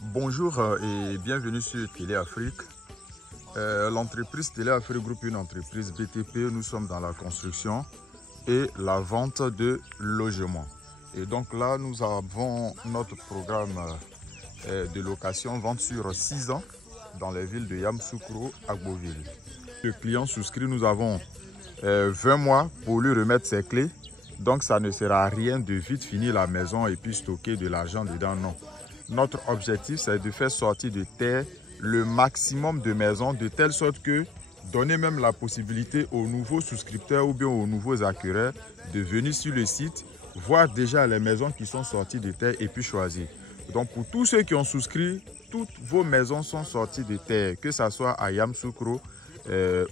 Bonjour et bienvenue sur Télé Afrique. L'entreprise Télé Afrique Group est une entreprise BTP. Nous sommes dans la construction et la vente de logements. Et donc là, nous avons notre programme de location vente sur 6 ans dans les villes de Yamoussoukro, Agboville. Le client souscrit, nous avons 20 mois pour lui remettre ses clés. Donc ça ne sert à rien de vite finir la maison et puis stocker de l'argent dedans, non. Notre objectif, c'est de faire sortir de terre le maximum de maisons de telle sorte que donner même la possibilité aux nouveaux souscripteurs ou bien aux nouveaux acquéreurs de venir sur le site, voir déjà les maisons qui sont sorties de terre et puis choisir. Donc pour tous ceux qui ont souscrit, toutes vos maisons sont sorties de terre, que ce soit à Yamoussoukro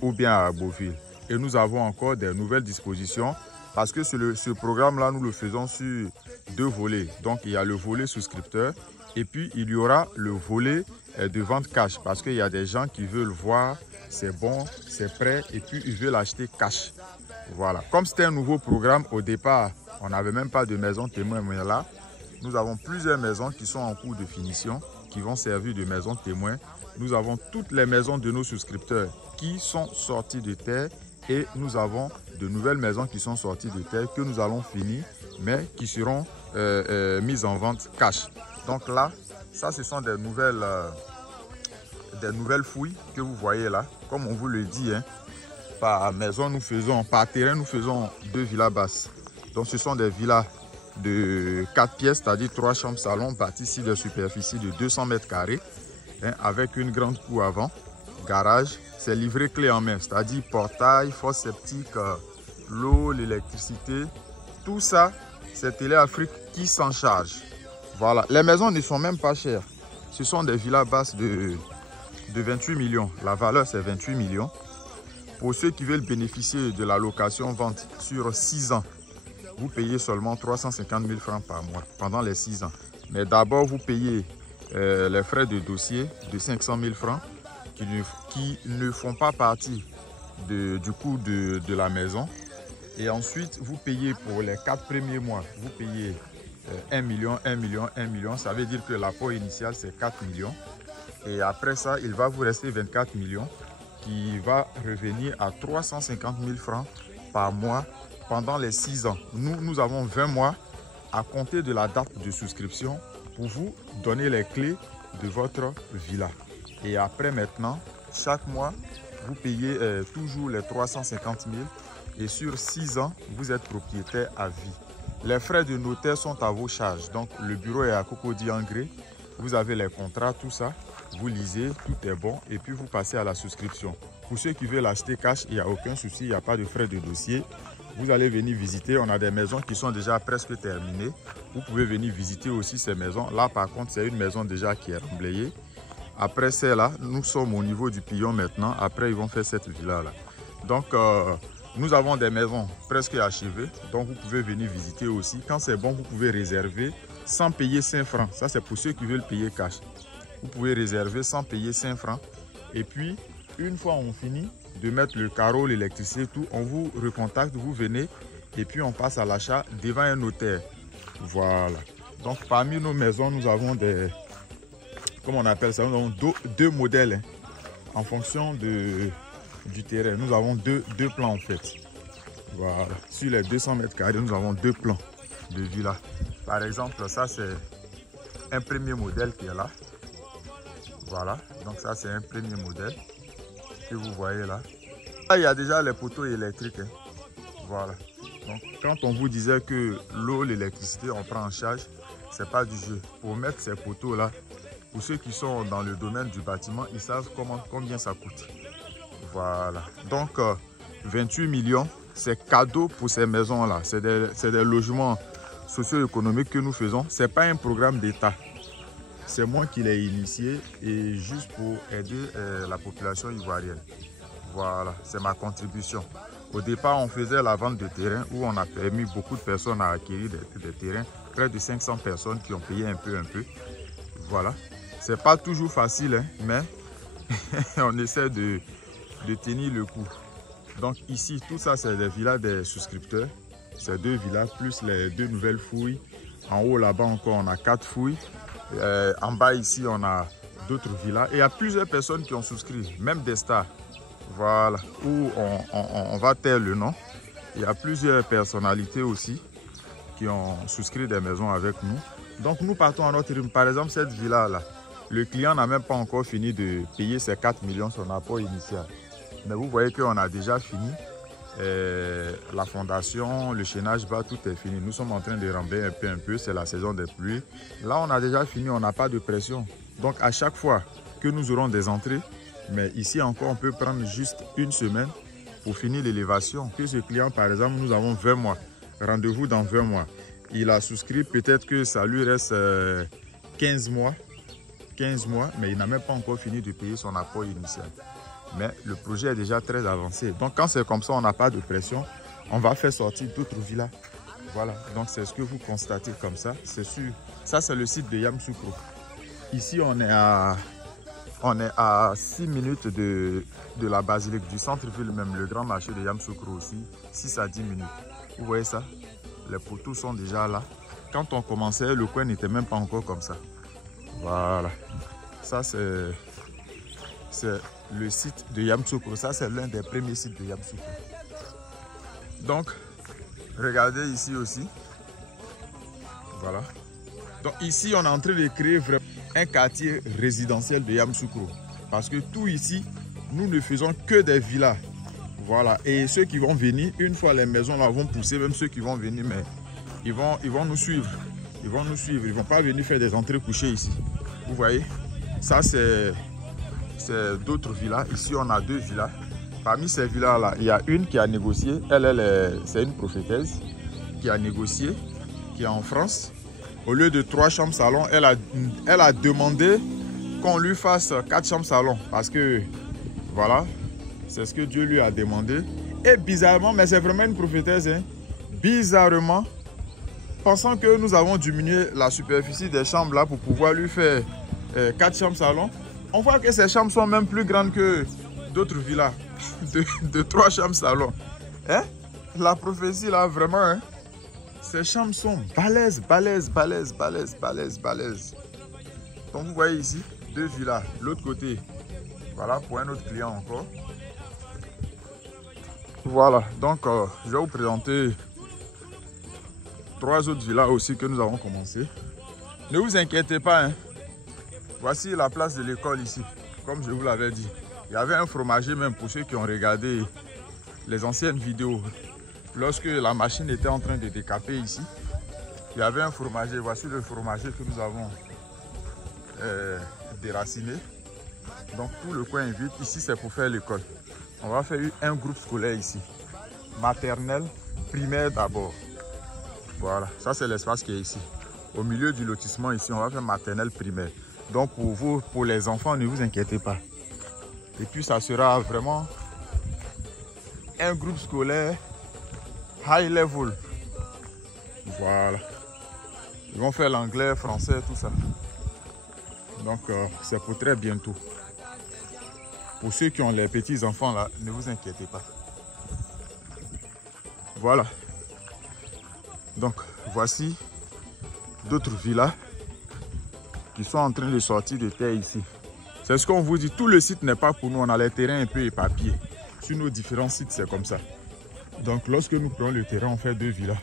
ou bien à Agboville. Et nous avons encore des nouvelles dispositions parce que ce programme-là, nous le faisons sur 2 volets. Donc il y a le volet souscripteur. Et puis, il y aura le volet de vente cash parce qu'il y a des gens qui veulent voir, c'est bon, c'est prêt et puis ils veulent acheter cash. Voilà. Comme c'était un nouveau programme, au départ, on n'avait même pas de maison témoin, mais là, nous avons plusieurs maisons qui sont en cours de finition, qui vont servir de maison témoin. Nous avons toutes les maisons de nos souscripteurs qui sont sorties de terre et nous avons de nouvelles maisons qui sont sorties de terre que nous allons finir, mais qui seront mises en vente cash. Donc là, ça ce sont des nouvelles fouilles que vous voyez là. Comme on vous le dit, hein, par maison nous faisons, par terrain nous faisons 2 villas basses. Donc ce sont des villas de 4 pièces, c'est-à-dire 3 chambres salon bâties sur des superficies de 200 mètres carrés, hein, avec une grande cour avant, garage. C'est livré clé en main, c'est-à-dire portail, fosse septique, l'eau, l'électricité. Tout ça, c'est Télé Afrique qui s'en charge. Voilà, les maisons ne sont même pas chères. Ce sont des villas basses de 28 millions. La valeur, c'est 28 millions. Pour ceux qui veulent bénéficier de la location-vente sur 6 ans, vous payez seulement 350 000 francs par mois pendant les 6 ans. Mais d'abord, vous payez les frais de dossier de 500 000 francs qui ne font pas partie du coût de la maison. Et ensuite, vous payez pour les 4 premiers mois, vous payez 1 million, 1 million, 1 million. Ça veut dire que l'apport initial, c'est 4 millions. Et après ça, il va vous rester 24 millions qui va revenir à 350 000 francs par mois pendant les 6 ans. Nous avons 20 mois à compter de la date de souscription pour vous donner les clés de votre villa. Et après maintenant, chaque mois, vous payez toujours les 350 000 et sur 6 ans, vous êtes propriétaire à vie. Les frais de notaire sont à vos charges. Donc, le bureau est à Cocody Angré. Vous avez les contrats, tout ça. Vous lisez, tout est bon. Et puis, vous passez à la souscription. Pour ceux qui veulent acheter cash, il n'y a aucun souci. Il n'y a pas de frais de dossier. Vous allez venir visiter. On a des maisons qui sont déjà presque terminées. Vous pouvez venir visiter aussi ces maisons. Là, par contre, c'est une maison déjà qui est remblayée. Après celle-là, nous sommes au niveau du pillon maintenant. Après, ils vont faire cette villa-là. Donc, nous avons des maisons presque achevées, donc vous pouvez venir visiter aussi. Quand c'est bon, vous pouvez réserver sans payer 5 francs. Ça, c'est pour ceux qui veulent payer cash. Vous pouvez réserver sans payer 5 francs. Et puis, une fois on finit de mettre le carreau, l'électricité, tout, on vous recontacte, vous venez et puis on passe à l'achat devant un notaire. Voilà. Donc, parmi nos maisons, nous avons des... Comment on appelle ça? Nous avons 2 modèles hein, en fonction du terrain. Nous avons deux plans en fait. Voilà. Sur les 200 mètres carrés, nous avons 2 plans de villa. Par exemple, ça c'est un premier modèle qui est là. Voilà. Donc ça c'est un premier modèle que vous voyez là. Là, il y a déjà les poteaux électriques. Hein. Voilà. Donc quand on vous disait que l'eau, l'électricité, on prend en charge, c'est pas du jeu. Pour mettre ces poteaux là, pour ceux qui sont dans le domaine du bâtiment, ils savent combien ça coûte. Voilà, donc 28 millions, c'est cadeau pour ces maisons-là. C'est des logements socio-économiques que nous faisons. Ce n'est pas un programme d'État. C'est moi qui l'ai initié et juste pour aider la population ivoirienne. Voilà, c'est ma contribution. Au départ, on faisait la vente de terrain où on a permis beaucoup de personnes à acquérir des terrains. Près de 500 personnes qui ont payé un peu. Voilà, c'est pas toujours facile, hein, mais on essaie de tenir le coup. Donc ici, tout ça, c'est des villas des souscripteurs. C'est 2 villas plus les 2 nouvelles fouilles. En haut, là-bas encore, on a 4 fouilles. En bas ici, on a d'autres villas. Et il y a plusieurs personnes qui ont souscrit, même des stars. Voilà, où on va taire le nom. Il y a plusieurs personnalités aussi qui ont souscrit des maisons avec nous. Donc nous partons à notre rythme. Par exemple, cette villa-là, le client n'a même pas encore fini de payer ses 4 millions, son apport initial. Mais vous voyez qu'on a déjà fini. La fondation, le chaînage bas, tout est fini. Nous sommes en train de ramper un peu. C'est la saison des pluies. Là, on a déjà fini, on n'a pas de pression. Donc à chaque fois que nous aurons des entrées, mais ici encore, on peut prendre juste une semaine pour finir l'élévation. Que ce client, par exemple, nous avons 20 mois. Rendez-vous dans 20 mois. Il a souscrit, peut-être que ça lui reste 15 mois, mais il n'a même pas encore fini de payer son apport initial. Mais le projet est déjà très avancé. Donc quand c'est comme ça, on n'a pas de pression. On va faire sortir d'autres villas. Voilà, donc c'est ce que vous constatez comme ça. C'est sûr. Ça, c'est le site de Yamoussoukro. Ici, on est à 6 minutes de la basilique, du centre-ville même, le grand marché de Yamoussoukro aussi, 6 à 10 minutes. Vous voyez ça? Les poteaux sont déjà là. Quand on commençait, le coin n'était même pas encore comme ça. Voilà. Ça, c'est le site de Yamoussoukro. Ça, c'est l'un des premiers sites de Yamoussoukro. Donc, regardez ici aussi. Voilà. Donc ici, on est en train de créer vraiment un quartier résidentiel de Yamoussoukro. Parce que tout ici, nous ne faisons que des villas. Voilà. Et ceux qui vont venir, une fois les maisons là vont pousser, même ceux qui vont venir, mais ils vont nous suivre. Ils vont nous suivre. Ils ne vont pas venir faire des entrées couchées ici. Vous voyez? Ça, c'est d'autres villas. Ici, on a 2 villas. Parmi ces villas-là, il y a une qui a négocié. C'est une prophétesse qui a négocié, qui est en France. Au lieu de 3 chambres salon, elle a demandé qu'on lui fasse 4 chambres salon. Parce que, voilà, c'est ce que Dieu lui a demandé. Et bizarrement, mais c'est vraiment une prophétesse, hein, bizarrement, pensant que nous avons diminué la superficie des chambres là pour pouvoir lui faire 4 chambres salon, on voit que ces chambres sont même plus grandes que d'autres villas de 3 chambres salon. Hein? La prophétie là, vraiment, hein? Ces chambres sont balèzes. Donc vous voyez ici, 2 villas. L'autre côté, voilà, pour un autre client encore. Voilà, donc je vais vous présenter 3 autres villas aussi que nous avons commencé. Ne vous inquiétez pas, hein. Voici la place de l'école ici, comme je vous l'avais dit. Il y avait un fromager même pour ceux qui ont regardé les anciennes vidéos. Lorsque la machine était en train de décaper ici, il y avait un fromager. Voici le fromager que nous avons déraciné. Donc tout le coin est vide. Ici, c'est pour faire l'école. On va faire un groupe scolaire ici. Maternelle, primaire d'abord. Voilà, ça c'est l'espace qui est ici. Au milieu du lotissement ici, on va faire maternelle, primaire. Donc pour vous, pour les enfants, ne vous inquiétez pas. Et puis ça sera vraiment un groupe scolaire high level. Voilà. Ils vont faire l'anglais, français, tout ça. Donc c'est pour très bientôt. Pour ceux qui ont les petits enfants là, ne vous inquiétez pas. Voilà. Donc voici d'autres villas qui sont en train de sortir de terre ici. C'est ce qu'on vous dit, tout le site n'est pas pour nous, on a les terrains un peu éparpillés. Sur nos différents sites, c'est comme ça. Donc lorsque nous prenons le terrain, on fait 2 villas.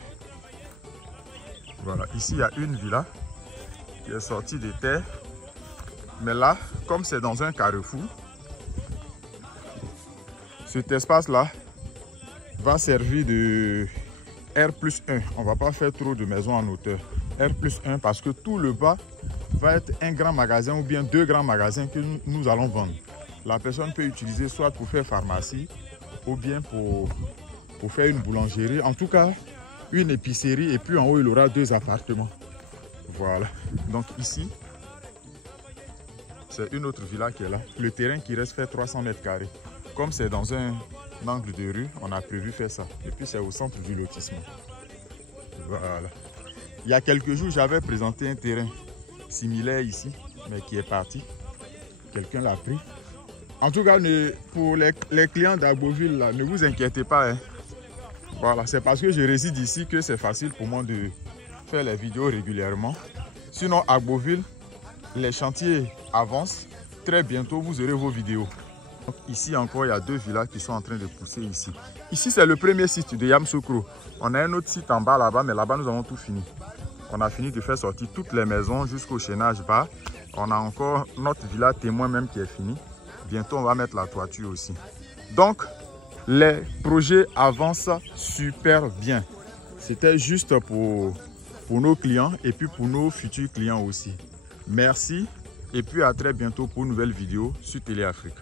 Voilà, ici il y a une villa qui est sortie de terre. Mais là, comme c'est dans un carrefour, cet espace-là va servir de R+1. On ne va pas faire trop de maisons en hauteur. R+1 parce que tout le bas va être un grand magasin ou bien 2 grands magasins que nous allons vendre. La personne peut utiliser soit pour faire pharmacie ou bien pour faire une boulangerie. En tout cas, une épicerie et puis en haut, il aura 2 appartements. Voilà. Donc ici, c'est une autre villa qui est là. Le terrain qui reste fait 300 mètres carrés. Comme c'est dans un angle de rue, on a prévu faire ça. Et puis c'est au centre du lotissement. Voilà. Il y a quelques jours, j'avais présenté un terrain similaire ici, mais qui est parti. Quelqu'un l'a pris. En tout cas, pour les clients d'Agboville, ne vous inquiétez pas. Hein. Voilà, c'est parce que je réside ici que c'est facile pour moi de faire les vidéos régulièrement. Sinon, Agboville, les chantiers avancent. Très bientôt, vous aurez vos vidéos. Donc, ici encore, il y a 2 villas qui sont en train de pousser ici. Ici, c'est le premier site de Yamoussoukro. On a un autre site en bas là-bas, mais là-bas, nous avons tout fini. On a fini de faire sortir toutes les maisons jusqu'au chaînage bas. On a encore notre villa témoin même qui est fini. Bientôt, on va mettre la toiture aussi. Donc, les projets avancent super bien. C'était juste pour nos clients et puis pour nos futurs clients aussi. Merci et puis à très bientôt pour une nouvelle vidéo sur Télé Afrique.